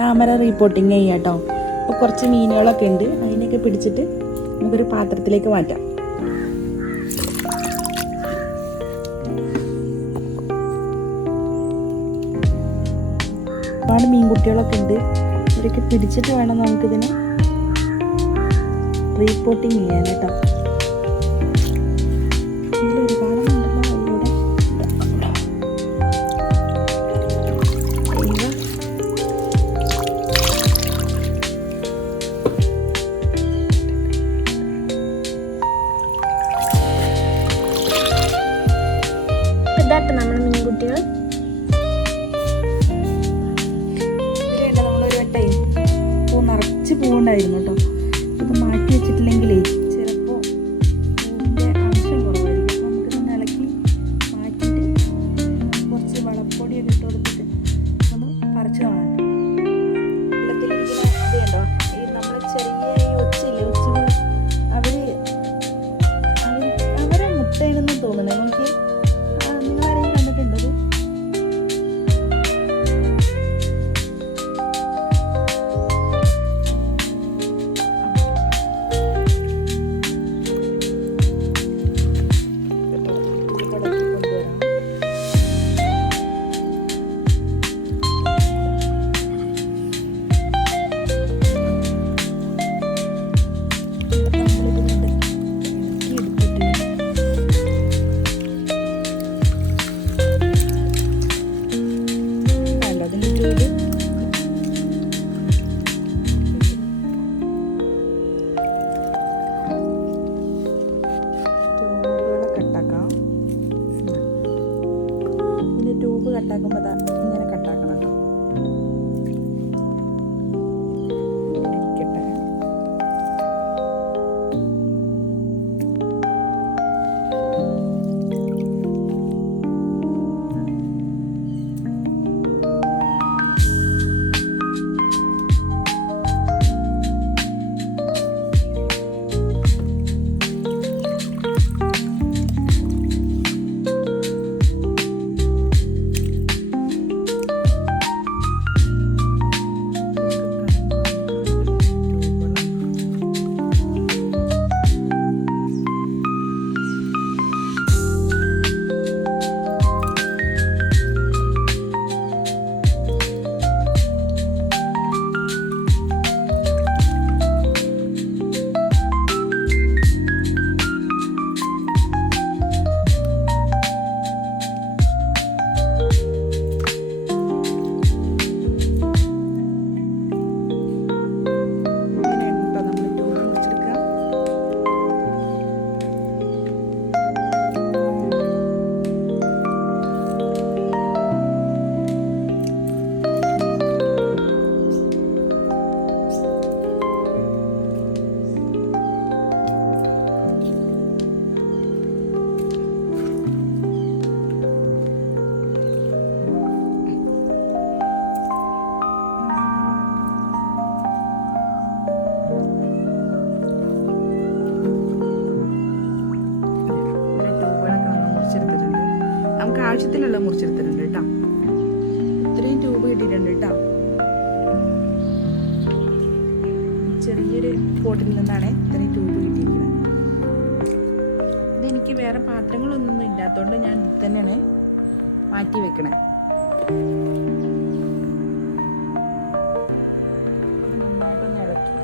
താമര റീപോർട്ടിങ് ചെയ്യാം കേട്ടോ. അപ്പോൾ കുറച്ച് മീനുകളൊക്കെ ഉണ്ട്, അതിനൊക്കെ പിടിച്ചിട്ട് നമുക്കൊരു പാത്രത്തിലേക്ക് മാറ്റാം. ഒരുപാട് മീൻകുട്ടികളൊക്കെ ഉണ്ട്, ഇവരൊക്കെ പിടിച്ചിട്ട് വേണം നമുക്കിതിനെ റീപോർട്ടിങ് ചെയ്യാൻ കേട്ടോ. നമ്മുടെ മീൻകുട്ടികൾ നമ്മളൊരു വട്ടേ പൂ നിറച്ച് പൂവുണ്ടായിരുന്നു കേട്ടോ. ഇത് മാറ്റി വെച്ചിട്ടില്ലെങ്കിലേ ചിലപ്പോൾ പൂവിൻ്റെ അംശം കുറവായിരിക്കും. അപ്പോൾ നമുക്കിതൊന്ന് ഇളക്കി മാറ്റിയിട്ട് കുറച്ച് വളപ്പൊടിയൊക്കെ ഇട്ട് കൊടുത്തിട്ട് ഒന്ന് പറിച്ച് കാണാം. വെള്ളത്തിലിരിക്കുന്ന ഇത് കണ്ടോ, ഈ നമ്മൾ ചെറിയ ഈ ഒച്ചില്ലേ, ഒച്ചുകൾ അവരെ മുട്ടയിടുന്നു തോന്നണേ. നോക്കി നിങ്ങളാരെയും കണ്ടിട്ടുണ്ടത്? ട്യൂബ് കട്ടാക്കുമ്പോൾ ഇങ്ങനെ കട്ടാക്കണം കേട്ടോ. ഇരിക്കട്ടെ. നമുക്ക് ആവശ്യത്തിനുള്ള മുറിച്ചെടുത്തിട്ടുണ്ട് കേട്ടോ. ഇത്രയും ട്യൂബ് കിട്ടിയിട്ടുണ്ട് കേട്ടോ. ചെറിയൊരു പോട്ടിൽ നിന്നാണ് ഇത്രയും ട്യൂബ് കിട്ടിയിരിക്കുന്നത്. ഇതെനിക്ക് വേറെ പാത്രങ്ങളൊന്നും ഇല്ലാത്തതുകൊണ്ട് ഞാൻ ഇത് തന്നെയാണ് മാറ്റി വെക്കണേ. നന്നായിട്ടൊന്ന് ഇളക്കി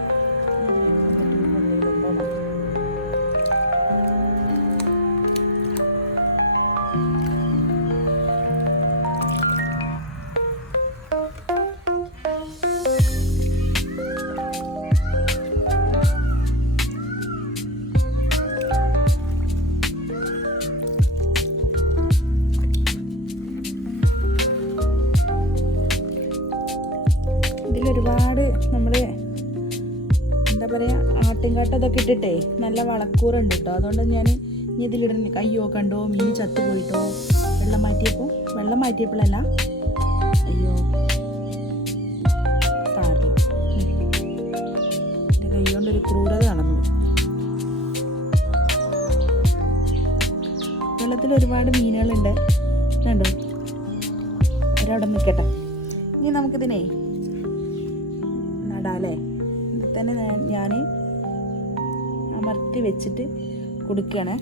ഇതിലൊരുപാട് നമ്മൾ എന്താ പറയുക, ആട്ടിൻകാട്ടതൊക്കെ ഇട്ടിട്ടേ നല്ല വളക്കൂറുണ്ട് കേട്ടോ. അതുകൊണ്ട് ഞാൻ ഇനി ഇതിലിടുന്ന അയ്യോ കണ്ടോ മീൻ ചത്തുപോയിട്ടോ. വെള്ളം മാറ്റിയപ്പോഴല്ല, അയ്യോ സാരി എൻ്റെ കൈ കൊണ്ടൊരു ക്രൂരത നടന്നു. വെള്ളത്തിൽ ഒരുപാട് മീനുകളുണ്ട് കണ്ടോ. ഒരവിടെ നിൽക്കട്ടെ. ഇനി നമുക്കിതിനെ ഇടാം അല്ലേ. ഇതിൽ തന്നെ ഞാൻ അമർത്തി വെച്ചിട്ട് കൊടുക്കുകയാണ്.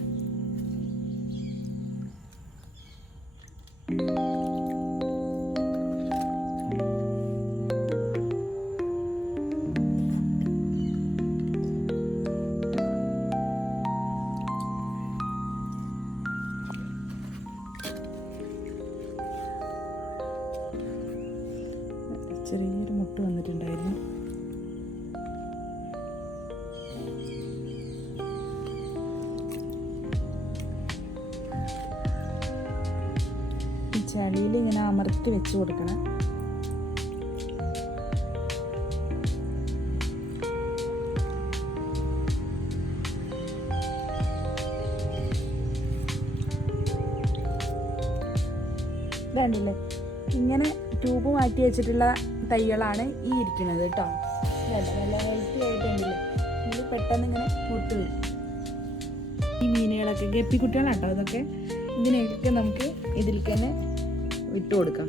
ചെറിയൊരു മുട്ട് വന്നിട്ടുണ്ടായിരുന്നു. ഈ ചളിയിൽ ഇങ്ങനെ അമർത്തി വെച്ച് കൊടുക്കണം. വേണ്ടില്ലേ, ഇങ്ങനെ ട്യൂബ് മാറ്റി വെച്ചിട്ടുള്ള തൈകളാണ് ഈ ഇരിക്കുന്നത് കേട്ടോ. വേണ്ട, നല്ല ഹെൽത്തി ആയിട്ടുണ്ടല്ലേ. ഇതിൽ പെട്ടെന്ന് ഇങ്ങനെ മുട്ട് വരും. ഈ മീനുകളൊക്കെ ഗപ്പിക്കുട്ടികളാട്ടോ. അതൊക്കെ ഇതിനെയൊക്കെ നമുക്ക് ഇതിലേക്ക് തന്നെ വിട്ടു കൊടുക്കാം.